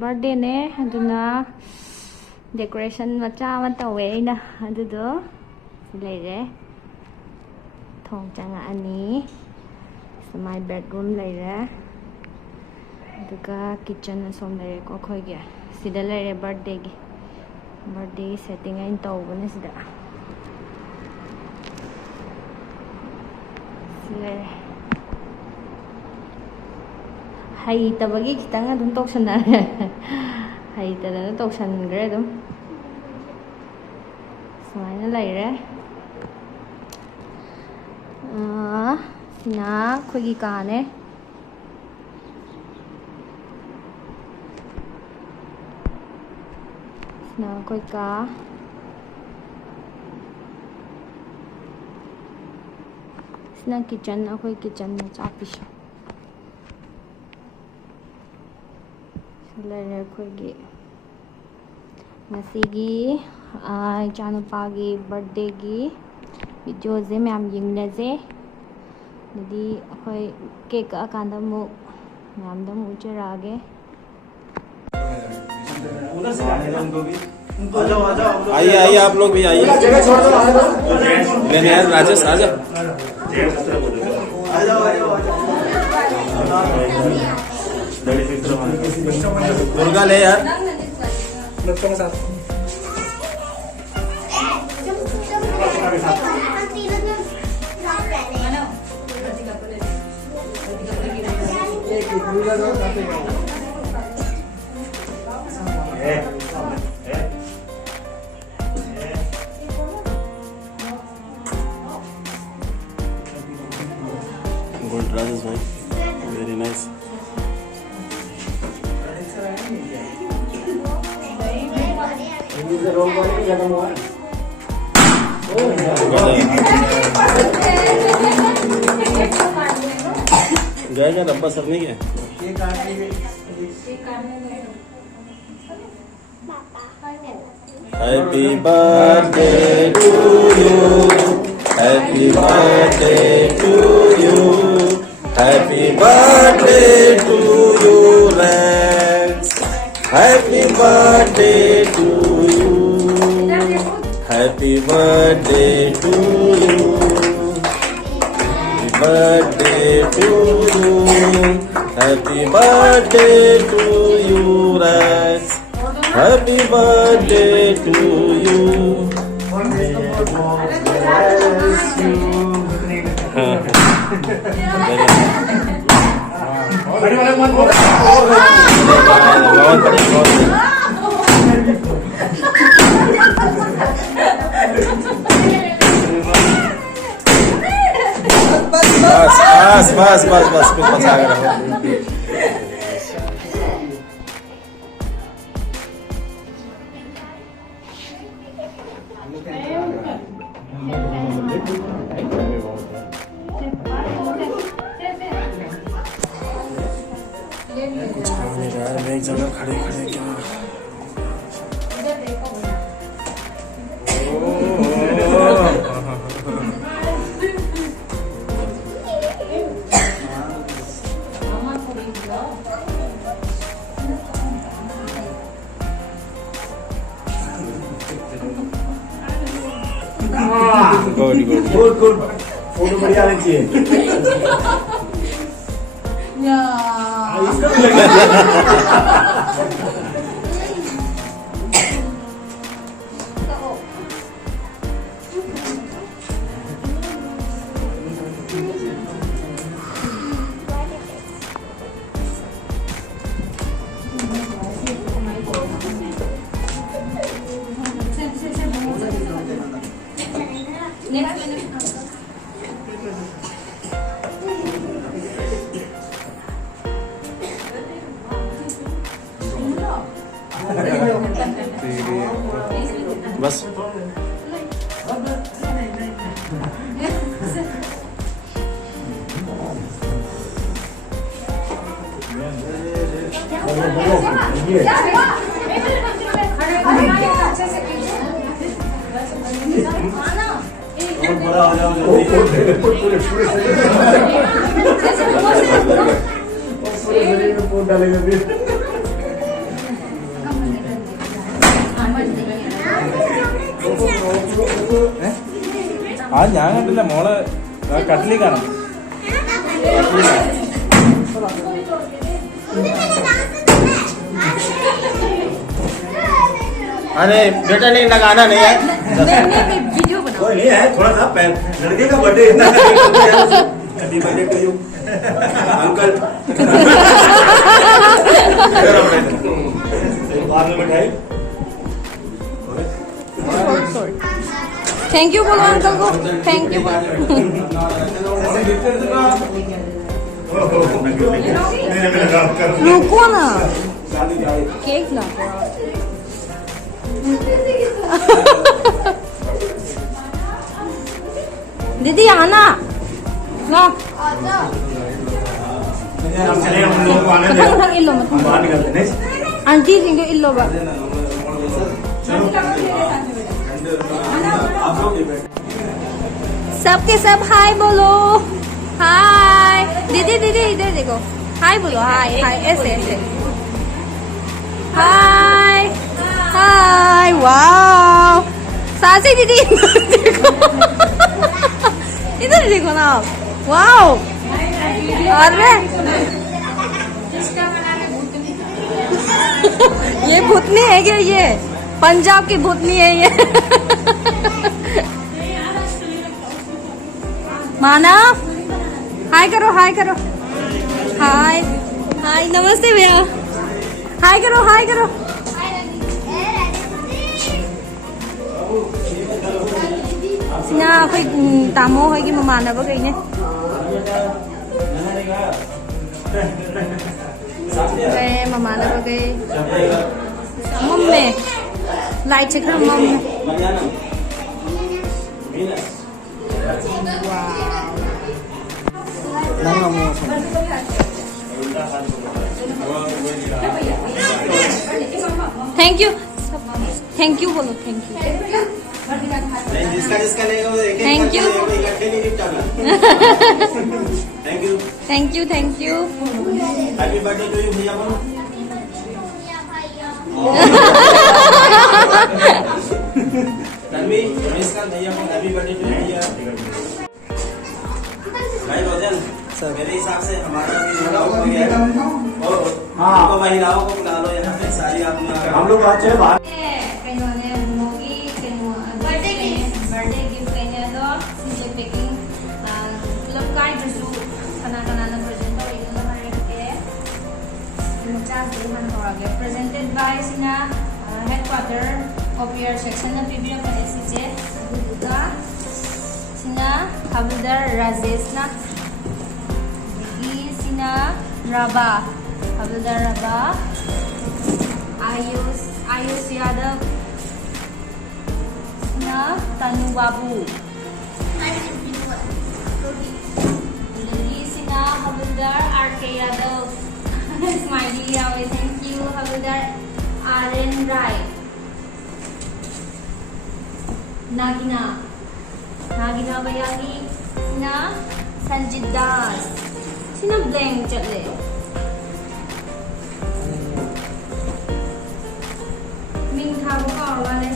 Birthday ने अदुना decoration मचा अमा तवे अइना अदुदो लेरे थोंग चंगा अनि समाय बेडरूम लेरे अदुगा किचन असोम लेरे को खोगे सिदा लेरे बर्थडे सेटिंग इन तौबने सिदा लेरे हाई तबगी खितंग अदुम तोक्सना हाई तदना तोक्सनग्रे अदुम समायना लेरे सिना खोगी काने सिना कोई का सिना किचन अखोई किचन में चापिश लेरे अखोगी ngasiगी ichanupaगी birthday gi video je myam yingnaje didi akhoi cake akanda mu myam da mu cherage उधर से आने दो उनको भी आ जाओ आइए आइए आप लोग भी आइए जगह छोड़ दो नहीं यार राजेश आ जाओ आ जाओ दुर्गा ले यार बच्चों के साथ गुड राजेश भाई वेरी नाइस जाएगा डब्बा सब नहीं है happy birthday to you happy birthday to you happy birthday to you friends happy birthday to you happy birthday to you birthday to you happy birthday to you Raj happy birthday to you बस कुछ फंसा कर एक जगह खड़े क्या good photo बढ़िया आनी चाहिए इसका भी लगा बस बड़ा हो जाओ डालेंगे फिर ആ ഞാൻ കണ്ടില്ല മോളെ കട്ടിലി കാണാം अरे बेटा नहीं लगाना नहीं है मैं वीडियो बनाऊं कोई नहीं है थोड़ा सा लड़के का बर्थडे इतना happy birthday to you uncle बाद में मिठाई थैंक यू बोलो अंकल को थैंक यू बोलो रुको ना केक ला दीदी आना ना चले हम लोग को आने दे मथंग इल्लो मथंग बाहर निकलते नहीं आंटी सिंह इल्लो बा सबके सब हाय बोलो हाय दीदी दीदी इधर देखो हाय बोलो हाय हाय ऐसे ऐसे हाय हाय वाओ सासी दीदी देखो इधर देखो ना वाओ अरे ये भूतनी है क्या ये पंजाब की भूतनी है ये मानव हाय करो हाय करो हाय हाय नमस्ते भैया हाय करो हाय करो सिना अखोई तामो होगी ममानब गईने गए ममानब गए मम्मे लाइट से खड़ा मम्मे थैंक यू बोलो थैंक यू जिसका जिसका लेगा वो एक Thank you. इकट्ठे नहीं निपटाना thank you thank you happy birthday to you भैया बोलो तन्वी इसका भैया को हैप्पी बर्थडे टू भैया भाई रोजन मेरे हिसाब से हमारा भी बुलाओ हो गया है और हाँ तो महिलाओं को बुला लो यहाँ पे सारी आप हम लोग बात चले बाहर बर्थडे गिफ्ट लेने दो मुझे पैकिंग मतलब काय जसु खाना खाना प्रेजेंट और इतना हमारे के मुझे जुर्मान हो गया प्रेजेंटेड बाय सिना हेडक्वार्टर कॉपियर सेक्शन में प्रीवियस में सीजे दुका सिना हवलदार राजेश ना सिना राबा हवलदार राबा आयुष यादव ना तनु बाबू सिना हवलदार आर.के. यादव स्माइली यावे थैंक यू हवलदार आर.एन. राय नागिना बयागी सिना संजित दास सिना ब्लैंक चले मिंग थाबो का वाले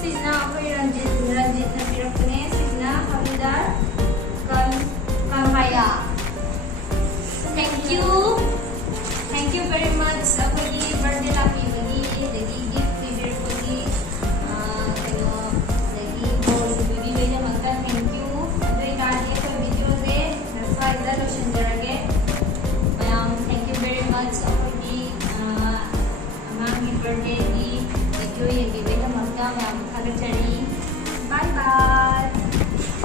सिजना कोई रंजित ने पिरकने सिजना हवलदार Kanhaiya thank you very much अपनी बर्थडे लापी बगी देगी गिफ्ट पीरियड बगी कनो देगी बोल बेबी बेजे मंगा थैंक यू अदे कार्य को वीडियो से फायदा लोशन जरगे ma'am thank you very much अपनी अमांगी बर्थडे दी वीडियो ये बेबी का मंगा मैम खागचरी बाय बाय